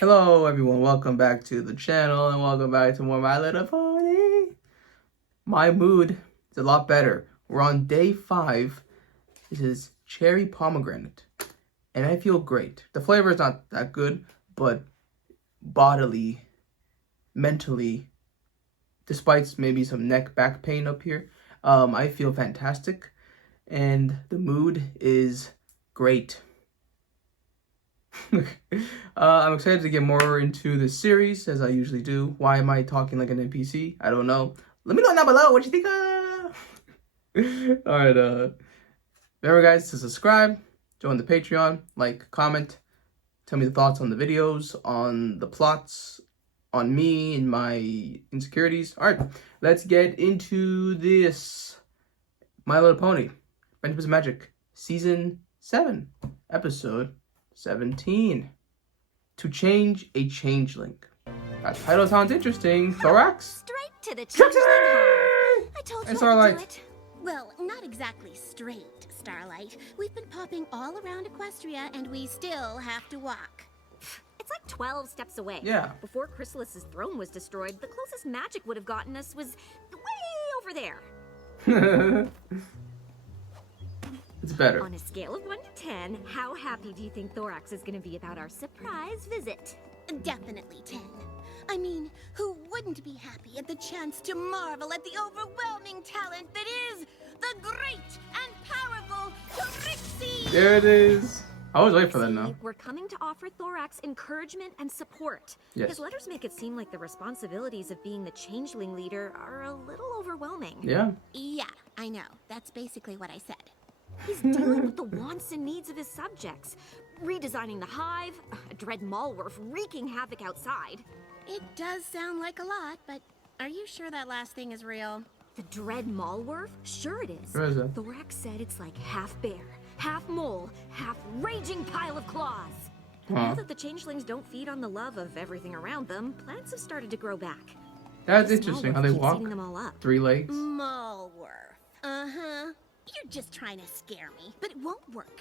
Hello everyone, welcome back to the channel and welcome back to more My Little Pony. My mood is a lot better. We're on day 5. This is cherry pomegranate and I feel great. The flavor is not that good, but bodily, mentally, despite maybe some back pain up here, I feel fantastic and the mood is great. I'm excited to get more into this series as I usually do. Why am I talking like an NPC? I don't know. Let me know down below what you think. Alright, remember guys to subscribe, join the Patreon, like, comment, tell me the thoughts on the videos, on the plots, on me and my insecurities. Alright, let's get into this. My Little Pony, Friendship is Magic, Season 7, Episode 17. To change a changeling. That title sounds interesting. Thorax? Straight to the changeling hive. I told you Starlight. I could do it. Well, not exactly straight, Starlight. We've been popping all around Equestria and we still have to walk. It's like 12 steps away. Yeah. Before Chrysalis's throne was destroyed, the closest magic would have gotten us was way over there. It's better. On a scale of 1 to 10, how happy do you think Thorax is going to be about our surprise visit? Definitely 10. I mean, who wouldn't be happy at the chance to marvel at the overwhelming talent that is the great and powerful Trixie? There it is. I always wait for that now. See, we're coming to offer Thorax encouragement and support. Yes. His letters make it seem like the responsibilities of being the changeling leader are a little overwhelming. Yeah. Yeah, I know. That's basically what I said. He's dealing with the wants and needs of his subjects, redesigning the hive, a dread Malworf wreaking havoc outside. It does sound like a lot, but are you sure that last thing is real? The dread Malworf? Sure it is. Where is it? Thorax said it's like half bear, half mole, half raging pile of claws. Now that the changelings don't feed on the love of everything around them, plants have started to grow back. That's This interesting Malworf how they keeps walk. eating them all up. 3 legs. Malworf. Uh-huh. You're just trying to scare me, but it won't work.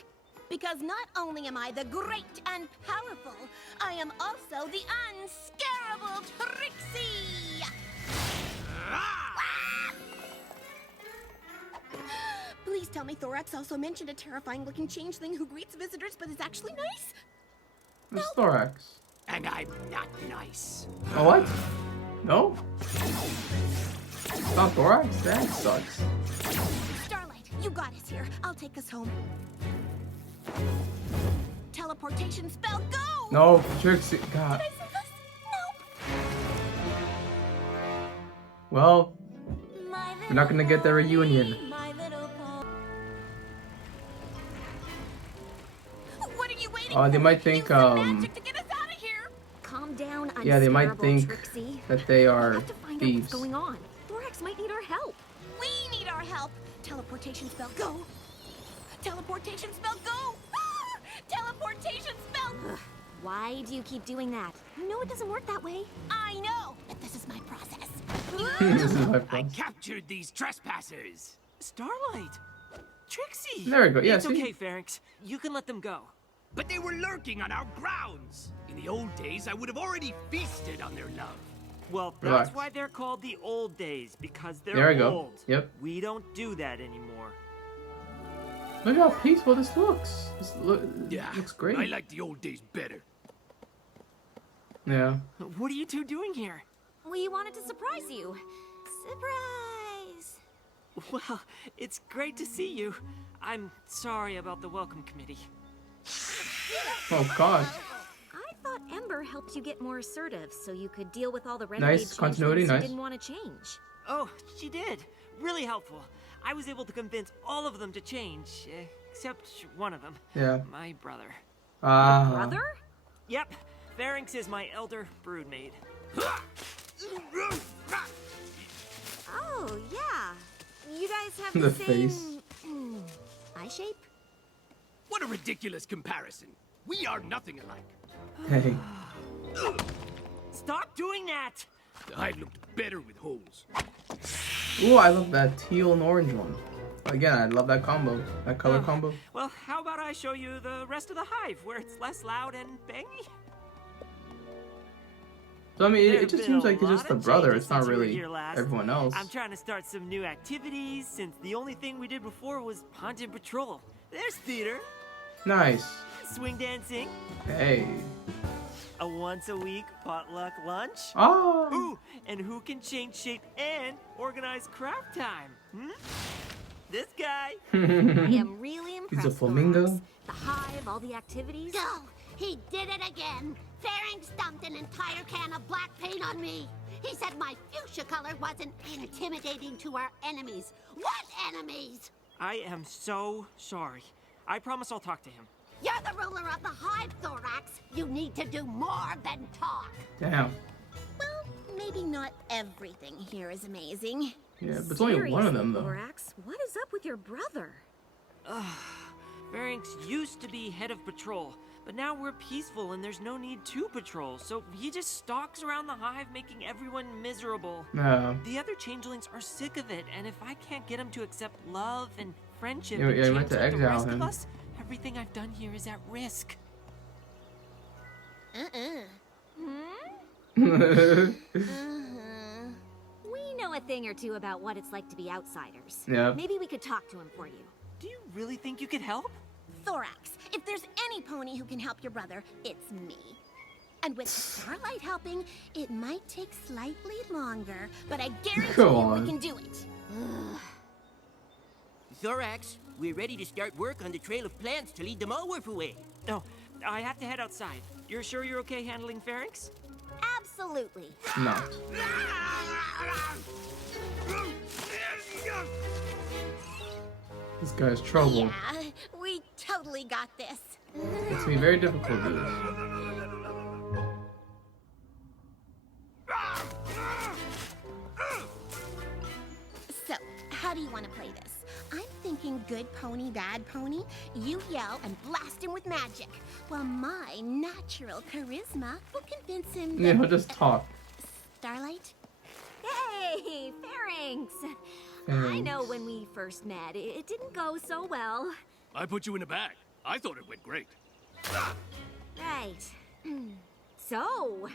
Because not only am I the great and powerful, I am also the unscarable Trixie! Please tell me Thorax also mentioned a terrifying-looking changeling who greets visitors but is actually nice? It's Thorax. And I'm not nice. Oh, what? No? It's not Thorax? That sucks. Starlight, you got us here. I'll take us home. Teleportation spell, go! No, Trixie. God. Did I say this? Nope. Well, we're not gonna get the reunion. What are you waiting Oh, they for? might think, Use the magic to get us out of here. Calm down, Yeah, they might unscarable think Trixie. that they We are have to find out thieves. what's going on. Thorax might need our help. We need our help. Teleportation spell, go. Teleportation spell, go. Ah! Teleportation spell. Why do you keep doing that? You know it doesn't work that way. I know, but this is my process. This is my I fault. captured these trespassers. Starlight! Trixie! There we go. Yeah, It's see? okay, Pharynx. You can let them go. But they were lurking on our grounds. In the old days, I would have already feasted on their love. Well, Relax. that's why they're called the old days, because they're There we go. old. Yep. We don't do that anymore. Look how peaceful this looks. Yeah, Looks great. I like the old days better. Yeah. What are you two doing here? We wanted to surprise you. Surprise! Well, it's great to see you. I'm sorry about the welcome committee. Oh gosh. I thought Ember helped you get more assertive so you could deal with all the renegade Nice continuity, changelings you nice. didn't want to change. Oh, she did. Really helpful. I was able to convince all of them to change, except one of them. Yeah. My brother. Brother? Yep, Pharynx is my elder broodmate. Oh, yeah. You guys have The the, same face. eye shape? What a ridiculous comparison. We are nothing alike. Hey. Stop doing that! The hide looked better with holes. Ooh, I love that teal and orange one. Again, I love that combo. That color combo. Well, how about I show you the rest of the hive where it's less loud and bangy? So I mean, There it just have seems been a like it's just lot the of brother. changes It's not since you were really here last. everyone else. I'm trying to start some new activities since the only thing we did before was haunted patrol. There's theater, Nice. swing dancing, Hey. a once-a-week potluck lunch. Oh. Ooh, and who can change shape and organize craft time? This guy. I am really impressed. He's a flamingo. Thorax. The hive, all the activities. Go! He did it again! Pharynx dumped an entire can of black paint on me! He said my fuchsia color wasn't intimidating to our enemies. What enemies? I am so sorry. I promise I'll talk to him. You're the ruler of the hive, Thorax. You need to do more than talk. Damn. Well, maybe not everything here is amazing. Yeah, but it's only one of them though. Thorax, what is up with your brother? Pharynx used to be head of patrol, but now we're peaceful and there's no need to patrol, so he just stalks around the hive making everyone miserable. No. The other changelings are sick of it, and if I can't get them to accept love and friendship Yeah, and you went change to like the exile rest him. of us, everything I've done here is at risk. We know a thing or two about what it's like to be outsiders. Yeah. Maybe we could talk to him for you. Do you really think you could help? Thorax, if there's any pony who can help your brother, it's me. And with Starlight helping, it might take slightly longer, but I guarantee Come you on. we can do it. Thorax, we're ready to start work on the trail of plants to lead the Maulwurf away. No, I have to head outside. You're sure you're okay handling Pharynx? Absolutely. No. This guy's trouble. Yeah, we totally got this. It's gonna be very difficult to do this. So, how do you want to play this? I'm thinking good pony, bad pony. You yell and blast him with magic, while my natural charisma will convince him Yeah, that... he'll just talk. Starlight? Hey, Pharynx! I know when we first met, it didn't go so well. I put you in the bag. I thought it went great. Right. So,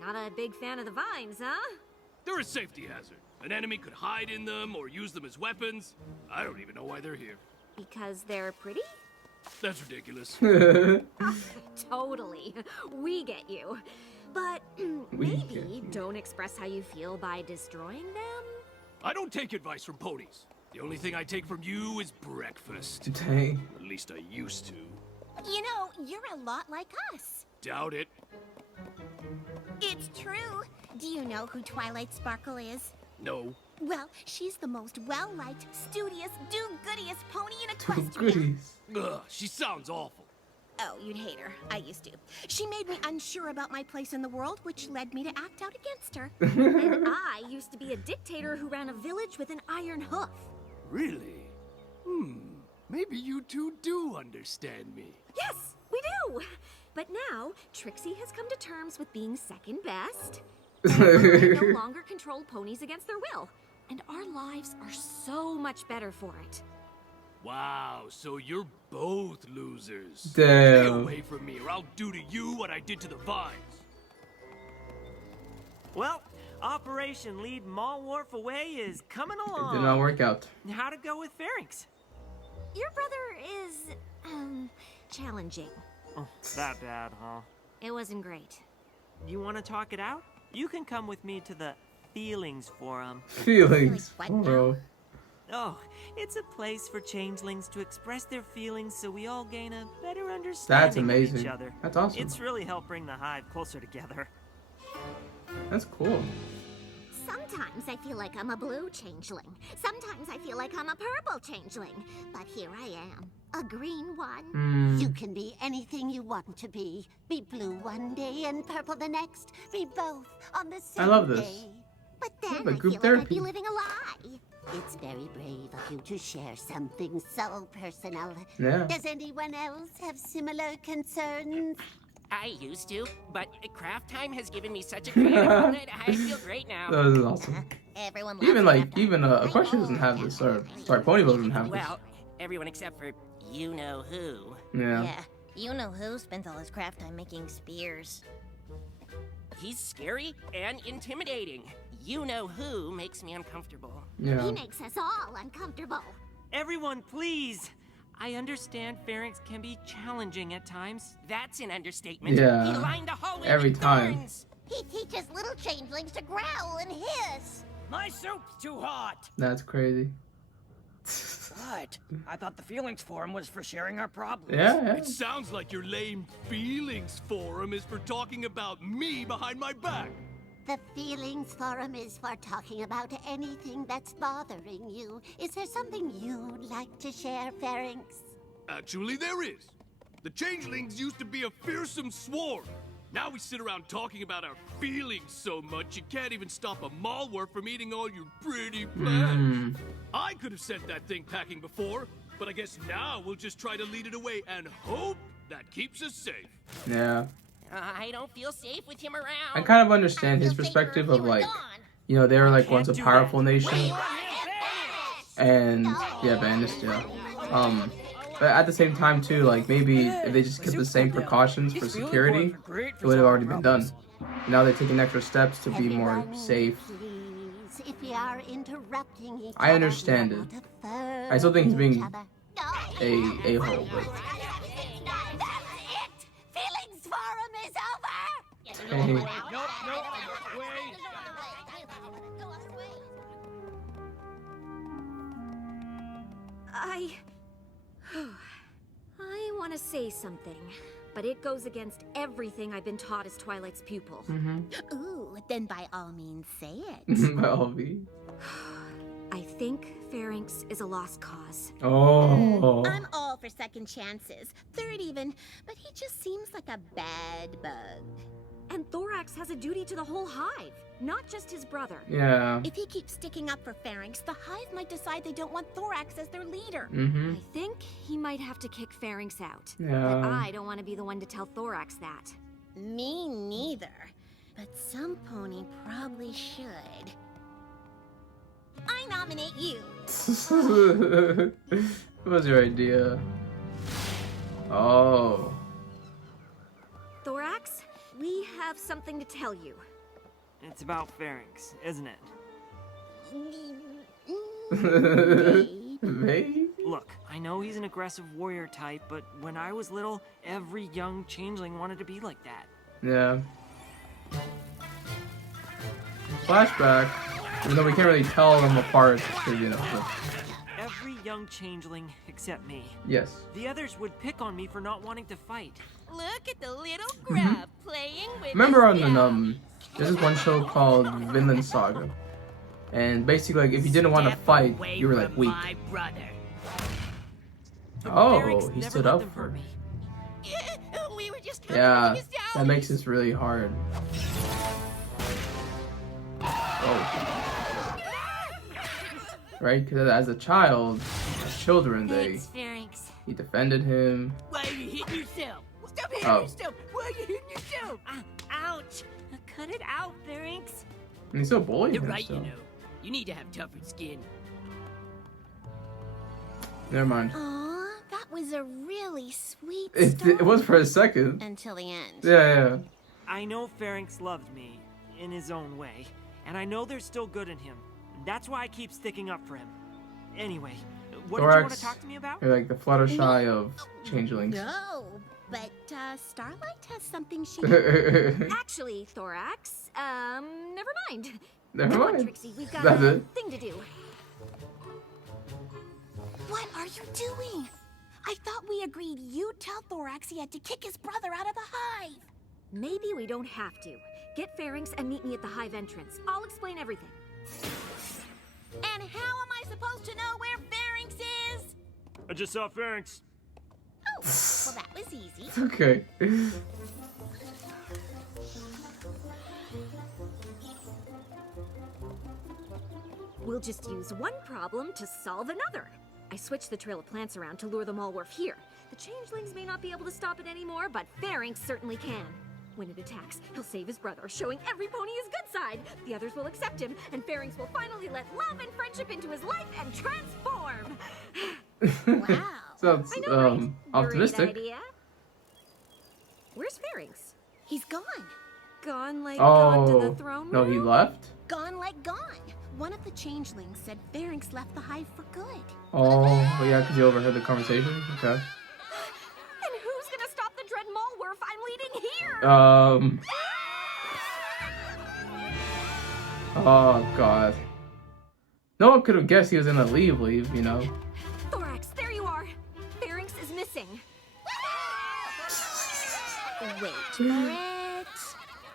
not a big fan of the vines, huh? They're a safety hazard. An enemy could hide in them or use them as weapons. I don't even know why they're here. Because they're pretty? That's ridiculous. Totally. We get you. But We get maybe you. don't express how you feel by destroying them? I don't take advice from ponies. The only thing I take from you is breakfast. Dang. At least I used to. You know, you're a lot like us. Doubt it. It's true. Do you know who Twilight Sparkle is? No. Well, she's the most well-liked, studious, do-goodiest pony in Two Equestria. goodies. Ugh, she sounds awful. Oh, you'd hate her. I used to. She made me unsure about my place in the world, which led me to act out against her. And I used to be a dictator who ran a village with an iron hoof. Really? Maybe you two do understand me. Yes, we do! But now, Trixie has come to terms with being second best. And I no longer control ponies against their will. And our lives are so much better for it. Wow, so you're both losers. Damn. Stay away from me or I'll do to you what I did to the vines. Well, Operation Lead Maulwurf Away is coming It along. did not work out. How'd it go with Pharynx? Your brother is, challenging. Oh, that bad, huh? It wasn't great. You want to talk it out? You can come with me to the Feelings Forum. Feelings. Like what Bro. Oh, it's a place for changelings to express their feelings so we all gain a better understanding That's of amazing. each other. That's awesome. It's really helped bring the hive closer together. That's cool. Sometimes I feel like I'm a blue changeling. Sometimes I feel like I'm a purple changeling. But here I am, a green one. You can be anything you want to be. Be blue one day and purple the next. Be both on the same love this. day. But Yeah, then but I group feel like I'd therapy. be living a lie. It's very brave of you to share something so personal. Yeah. Does anyone else have similar concerns? I used to, but craft time has given me such a creative outlet. I feel great now. That was awesome. Everyone Even loves like, craft even time. Equestria doesn't have this, or sorry, Ponyville doesn't have this. Well, everyone except for you-know-who. Yeah. Yeah, you know who spends all his craft time making spears. He's scary and intimidating. You know who makes me uncomfortable. Yeah. He makes us all uncomfortable. Everyone, please! I understand pharynx can be challenging at times. That's an understatement. Yeah. He lined the hallway Every with time. thorns. He teaches little changelings to growl and hiss. My soup's too hot. That's crazy. What? I thought the feelings forum was for sharing our problems. Yeah. It sounds like your lame feelings forum is for talking about me behind my back. The Feelings Forum is for talking about anything that's bothering you. Is there something you'd like to share, Pharynx? Actually, there is. The changelings used to be a fearsome swarm. Now we sit around talking about our feelings so much you can't even stop a malware from eating all your pretty plants. I could have sent that thing packing before, but I guess now we'll just try to lead it away and hope that keeps us safe. Yeah. I don't feel safe with him around. I kind of understand his perspective of like, you know, they were like once a powerful nation, and yeah, banished, yeah. But at the same time too, like maybe if they just kept the same precautions for security, it would have already been done. Now they're taking extra steps to be more Everyone, safe. Please, if we are interrupting each I other, understand we are it. not affirm I still think he's being each other. a-hole, but Feelings Forum is over! hey, Nope, wait. I want to say something, but it goes against everything I've been taught as Twilight's pupil. Ooh, then by all means say it. well, be. I think Pharynx is a lost cause. Oh. I'm all for second chances, third even, but he just seems like a bad bug. And Thorax has a duty to the whole hive, not just his brother. Yeah. If he keeps sticking up for Pharynx, the hive might decide they don't want Thorax as their leader. Mm-hmm. I think he might have to kick Pharynx out. Yeah. But I don't want to be the one to tell Thorax that. Me neither. But some pony probably should. I nominate you. What was your idea? Oh. Thorax, we have something to tell you. It's about pharynx, isn't it? Maybe? Look, I know he's an aggressive warrior type, but when I was little, every young changeling wanted to be like that. Yeah. Flashback. Even though we can't really tell them apart, 'cause, you know. But Every young changeling except me. yes. The others would pick on me for not wanting to fight. Look at the little grub playing with Remember on his the gum. there's this one show called Vinland Saga, and basically like if you didn't want to fight, you were like weak. My brother. Oh, Pharynx he never stood let up them for hurt her. me. We were just Yeah, that makes this really hard. Oh. Right, because as a child, as children, Thanks, Pharynx. he defended him. Why are you hitting yourself? Stop hitting Oh. yourself. Why are you hitting yourself? Ouch. Cut it out, Pharynx. And he still bullied You're him. right, So. you know. You need to have tougher skin. Never mind. Aw, that was a really sweet It story. was for a second. Until the end. Yeah. I know Pharynx loved me, in his own way, and I know there's still good in him. That's why I keep sticking up for him. Anyway, what did you want to Thorax, talk to me about? you're like the Fluttershy of changelings. No, but Starlight has something she... Actually, Thorax, never mind. Never Come on, mind. Trixie, we've got That's a it. thing to do. What are you doing? I thought we agreed you'd tell Thorax he had to kick his brother out of the hive. Maybe we don't have to. Get Pharynx and meet me at the hive entrance. I'll explain everything. And how am I supposed to know where Pharynx is? I just saw Pharynx. Oh, well that was easy. Okay. We'll just use one problem to solve another. I switched the trail of plants around to lure the Malwarf here. The changelings may not be able to stop it anymore, but Pharynx certainly can. When it attacks, he'll save his brother, showing every pony his good side. The others will accept him, and Pharynx will finally let love and friendship into his life and transform. Wow. Sounds I know, right? optimistic. Great idea. Where's Pharynx? He's gone. Gone like gone to the Oh, throne room? no, he left? Gone like gone. One of the changelings said Pharynx left the hive for good. Oh, yeah, because he overheard the conversation? Okay. And who's gonna stop the Dread Malwerf I'm leading here? Oh, God. No one could have guessed he was gonna leave, you know? Thorax, there you are. Pharynx is missing. Wait for it.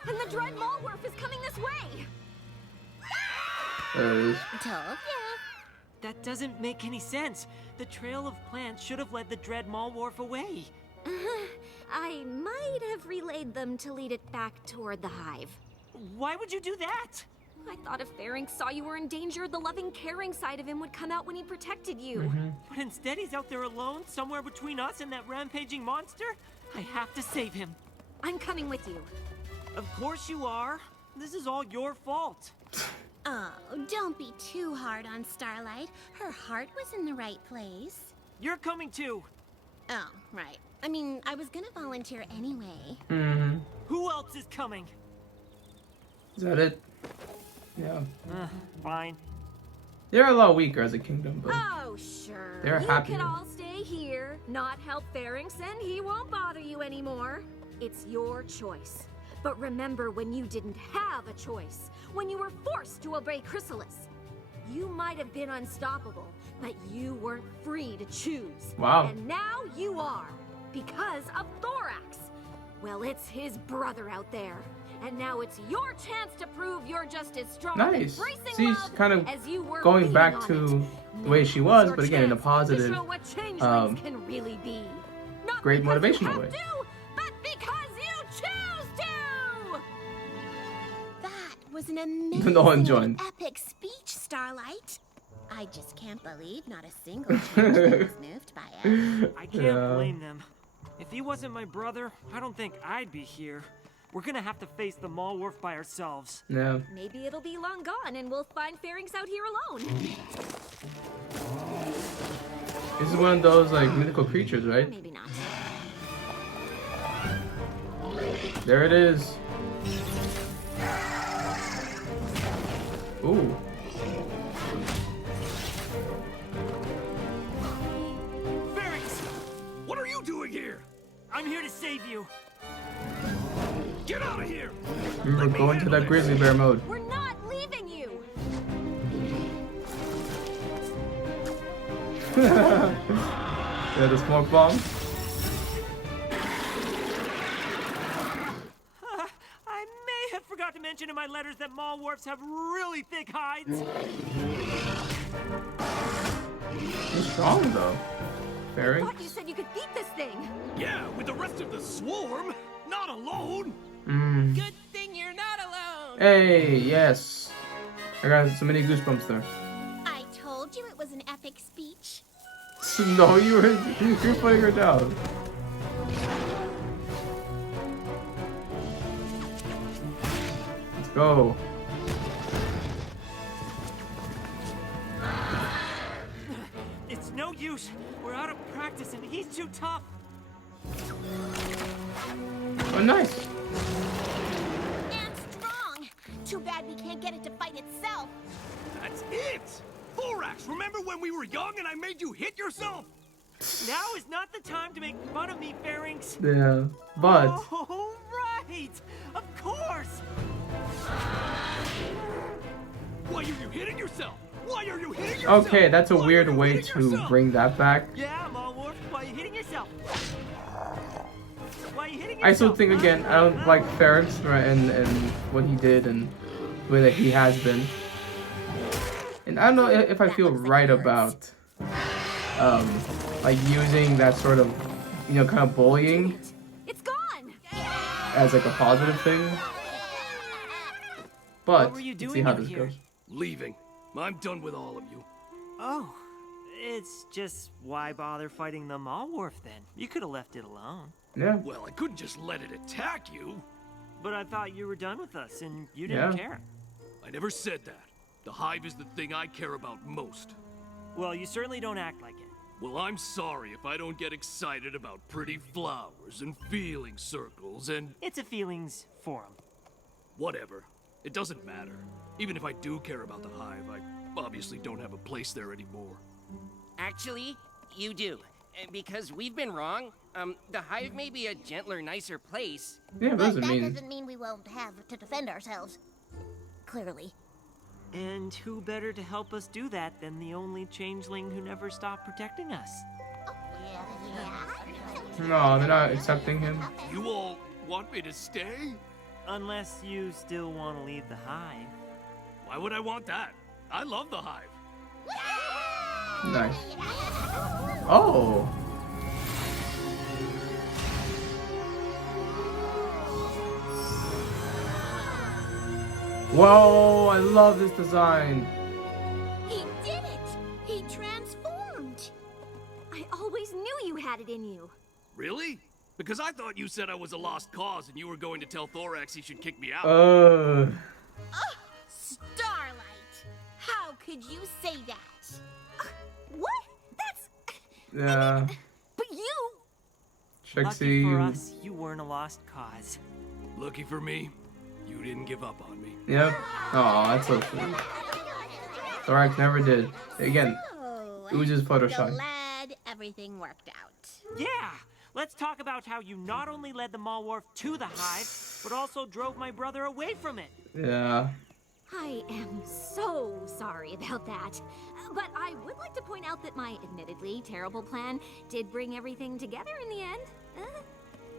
And the Dread Malwerf is coming this way. There it is. Told ya. That doesn't make any sense. The trail of plants should have led the Dread Malwerf away. I might have relayed them to lead it back toward the hive. Why would you do that? I thought if Pharynx saw you were in danger, the loving, caring side of him would come out when he protected you. But instead he's out there alone, somewhere between us and that rampaging monster? I have to save him. I'm coming with you. Of course you are. This is all your fault. Oh, don't be too hard on Starlight. Her heart was in the right place. You're coming too. Oh, right. I mean, I was gonna volunteer anyway. Who else is coming? Is that it? Yeah. Fine. They're a lot weaker as a kingdom, but Oh, sure. They're you happy. can all stay here, not help Pharynx, and he won't bother you anymore. It's your choice. But remember when you didn't have a choice, when you were forced to obey Chrysalis. You might have been unstoppable, but you weren't free to choose. Wow. And now you are, because of Thorax. Well, it's his brother out there. And now it's your chance to prove you're just as strong Nice. embracing She's love kind of as you were going being back on to it. the way she was, Now's but your again in a chance positive, to show what changelings can really be. Not great because you motivational have way. to, but because you choose to. That was an amazing No one joined. epic speech, Starlight. I just can't believe not a single changeling was moved by it. I can't blame them. If he wasn't my brother, I don't think I'd be here. We're gonna have to face the Malwerf by ourselves. yeah. Maybe it'll be long gone and we'll find Pharynx out here alone. This is one of those like mythical creatures, right? Maybe not. There it is. Ooh. Pharynx! What are you doing here? I'm here to save you. Get out of here! Remember going to that grizzly bear mode. We're not leaving you. Yeah, the smoke bomb. I may have forgot to mention in my letters that Malwerfs have really thick hides. He's strong though. I Pharynx. thought you said you could beat this thing. Yeah, with the rest of the swarm, not alone. Good thing you're not alone. Hey, yes. I got so many goosebumps there. I told you it was an epic speech. No, you're putting her down. Let's go. It's no use. We're out of practice and he's too tough. Oh, nice. And strong. Too bad we can't get it to fight itself. That's it! Thorax, remember when we were young and I made you hit yourself? Now is not the time to make fun of me, Pharynx. Yeah, but Oh, right! Of course! Why are you hitting yourself? Why are you hitting yourself? okay, that's a Why are weird you way hitting to yourself? bring that back. Yeah, Malwerf, why are you hitting yourself? Why are you hitting yourself? I still think huh? again, I don't like Pharynx and what he did and the way that he has been. And I don't know if I feel right about like using that sort of, you know, kind of bullying It's gone. as like a positive thing. But What were you let's see doing how out this here? goes. Leaving. I'm done with all of you. Oh, it's just why bother fighting the Malwerf then? You could have left it alone. Yeah. Well, I couldn't just let it attack you. But I thought you were done with us and you didn't Yeah. care. I never said that. The hive is the thing I care about most. Well, you certainly don't act like it. Well, I'm sorry if I don't get excited about pretty flowers and feeling circles and... It's a feelings forum. Whatever. It doesn't matter. Even if I do care about the hive, I obviously don't have a place there anymore. Actually, you do. Because we've been wrong. The hive may be a gentler, nicer place. Yeah, it But doesn't that mean. doesn't mean we won't have to defend ourselves. Clearly. And who better to help us do that than the only changeling who never stopped protecting us? No, they're not accepting him. You all want me to stay? Unless you still want to leave the hive. Why would I want that? I love the hive. Nice. Oh. Whoa, I love this design. He did it! He transformed! I always knew you had it in you. Really? Because I thought you said I was a lost cause and you were going to tell Thorax he should kick me out. Oh, Starlight! How could you say that? What? That's... Yeah. But you... Trixie. Lucky for us, you weren't a lost cause. Lucky for me, you didn't give up on me. Yep. Oh, that's so sweet. Thorax never did. Again, Oh, it was just Photoshop. glad everything worked out. Yeah! Let's talk about how you not only led the Malwarf to the hive, but also drove my brother away from it. Yeah. I am so sorry about that. But I would like to point out that my admittedly terrible plan did bring everything together in the end.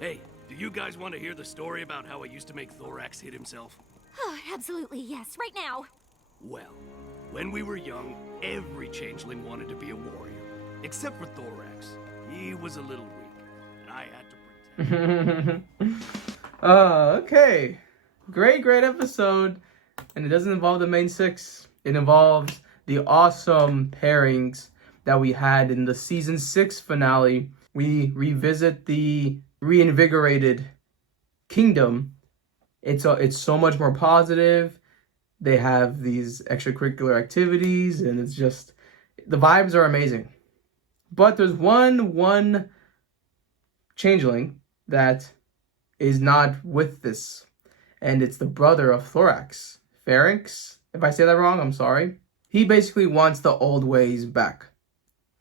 Hey, do you guys want to hear the story about how I used to make Thorax hit himself? Absolutely, yes, right now. Well, when we were young, every changeling wanted to be a warrior. Except for Thorax. He was a little weak, and I had to protect him. Okay. Great episode. And it doesn't involve the main six. It involves the awesome pairings that we had in the season 6 finale. We revisit the reinvigorated kingdom. It's so much more positive. They have these extracurricular activities, and it's just, the vibes are amazing. But there's one changeling that is not with this, and it's the brother of Thorax, Pharynx. If I say that wrong, I'm sorry. He basically wants the old ways back.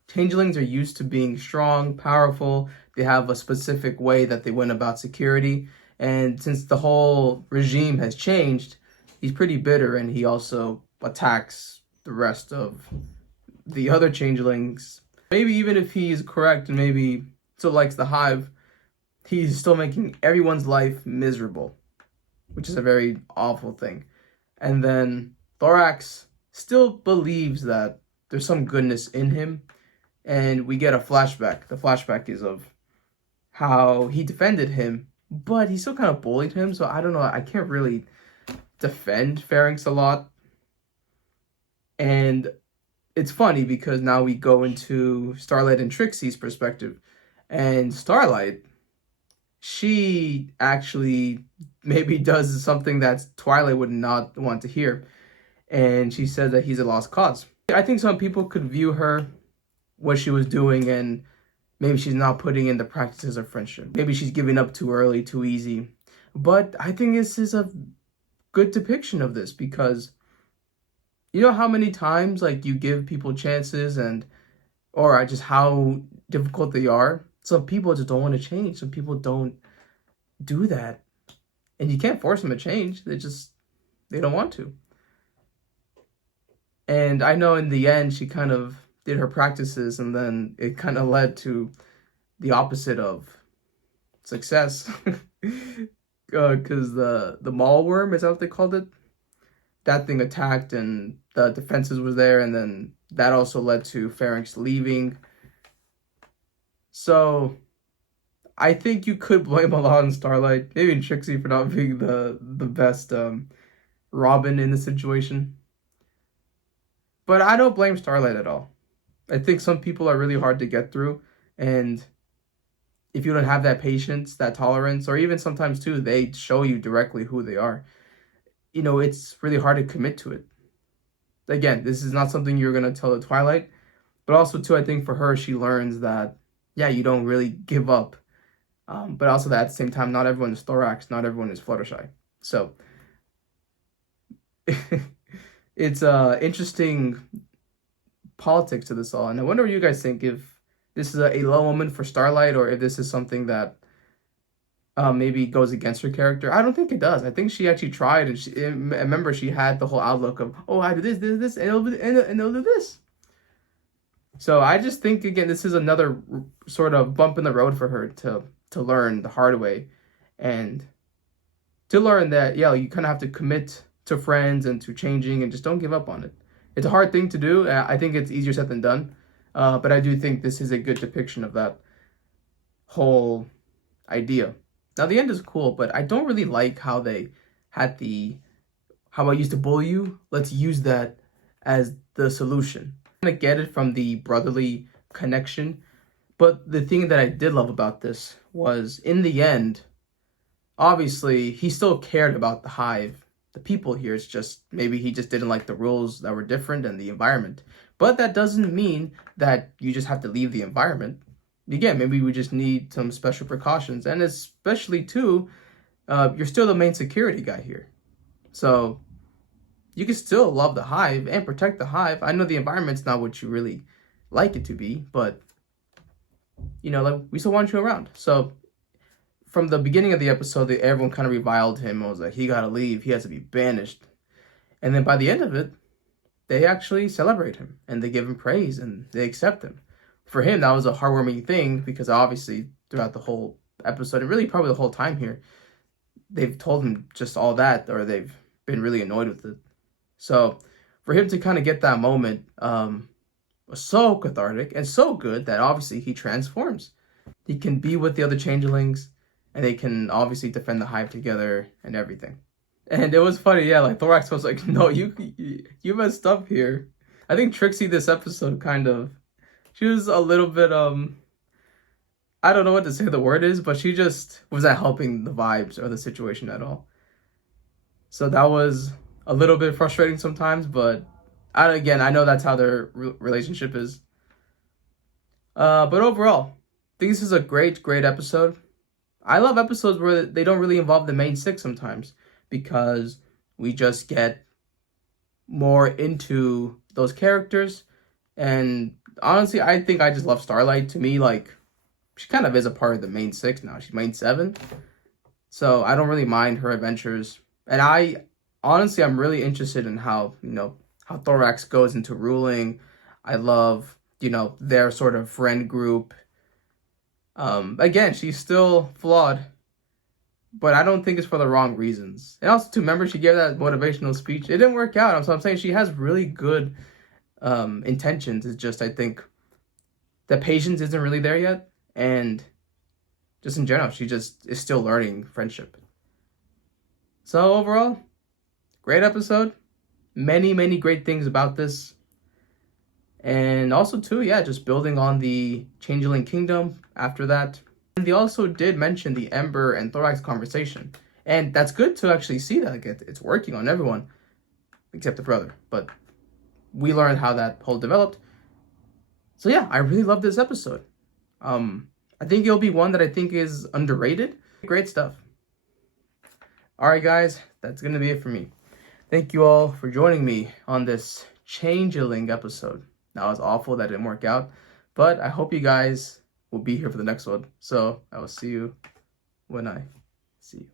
Changelings are used to being strong, powerful. They have a specific way that they went about security. And since the whole regime has changed, he's pretty bitter, and he also attacks the rest of the other changelings. Maybe even if he's correct and maybe still likes the hive, he's still making everyone's life miserable, which is a very awful thing. And then Thorax still believes that there's some goodness in him, and we get a flashback. The flashback is of how he defended him, but he still kind of bullied him, so I don't know, I can't really defend Pharynx a lot. And it's funny because now we go into Starlight and Trixie's perspective, and Starlight, she actually maybe does something that Twilight would not want to hear, and she said that he's a lost cause. I think some people could view her, what she was doing, and maybe she's not putting in the practices of friendship. Maybe she's giving up too early, too easy. But I think this is a good depiction of this, because you know how many times like you give people chances or just how difficult they are? Some people just don't want to change. Some people don't do that. And you can't force them to change. They don't want to. And I know in the end, she kind of did her practices, and then it kind of led to the opposite of success. Because the Malworm, is that what they called it? That thing attacked, and the defenses was there, and then that also led to Pharynx leaving. So I think you could blame a lot on Starlight, maybe Trixie for not being the best Robin in the situation. But I don't blame Starlight at all. I think some people are really hard to get through, and if you don't have that patience, that tolerance, or even sometimes too, they show you directly who they are. You know, it's really hard to commit to it. Again, this is not something you're going to tell the Twilight, but also too, I think for her, she learns that, yeah, you don't really give up. But also that at the same time, not everyone is Thorax, not everyone is Fluttershy. So it's interesting politics to this all. And I wonder what you guys think, if this is a low moment for Starlight, or if this is something that maybe goes against her character. I don't think it does. I think she actually tried, and I remember she had the whole outlook of, oh, I do this, and it'll do this. So I just think, again, this is another sort of bump in the road for her to learn the hard way, and to learn that, yeah, you kind of have to commit to friends and to changing, and just don't give up on it. It's a hard thing to do. I think it's easier said than done, but I do think this is a good depiction of that whole idea. Now, the end is cool, but I don't really like how they had how I used to bully you, let's use that as the solution. I kind of get it from the brotherly connection, but the thing that I did love about this was, in the end, obviously, he still cared about the hive, the people here. It's just, maybe he just didn't like the rules that were different and the environment. But that doesn't mean that you just have to leave the environment. Again, maybe we just need some special precautions, and especially too, you're still the main security guy here, so you can still love the hive and protect the hive. I know the environment's not what you really like it to be, but you know, like, we still want you around. So from the beginning of the episode, everyone kind of reviled him and was like, he gotta leave, he has to be banished. And then by the end of it, they actually celebrate him and they give him praise and they accept him. For him, that was a heartwarming thing, because obviously throughout the whole episode, and really probably the whole time here, they've told him just all that, or they've been really annoyed with it. So for him to kind of get that moment was so cathartic and so good that obviously he transforms. He can be with the other changelings, and they can obviously defend the hive together and everything. And it was funny, yeah, like Thorax was like, no, you messed up here. I think Trixie this episode she was a little bit, I don't know what to say the word is, but she just wasn't helping the vibes or the situation at all. So that was a little bit frustrating sometimes, but again, I know that's how their relationship is. But overall, I think this is a great episode. I love episodes where they don't really involve the main six sometimes, because we just get more into those characters. And honestly, I think I just love Starlight. To me, like, she kind of is a part of the main six now. She's main seven. So I don't really mind her adventures. And I'm really interested in how Thorax goes into ruling. I love, their sort of friend group. Again, she's still flawed, but I don't think it's for the wrong reasons. And also, to remember, she gave that motivational speech. It didn't work out. So I'm saying she has really good intentions. It's just, I think the patience isn't really there yet, and just in general, she just is still learning friendship. So overall, great episode. Many great things about this. And also too, yeah, just building on the Changeling Kingdom after that. And they also did mention the Ember and Thorax conversation, and that's good to actually see that it's working on everyone except the brother. But we learned how that whole developed. So yeah, I really love this episode. I think it'll be one that I think is underrated. Great stuff. Alright guys, that's gonna be it for me. Thank you all for joining me on this Changeling episode. That was awful that didn't work out, but I hope you guys will be here for the next one. So I will see you when I see you.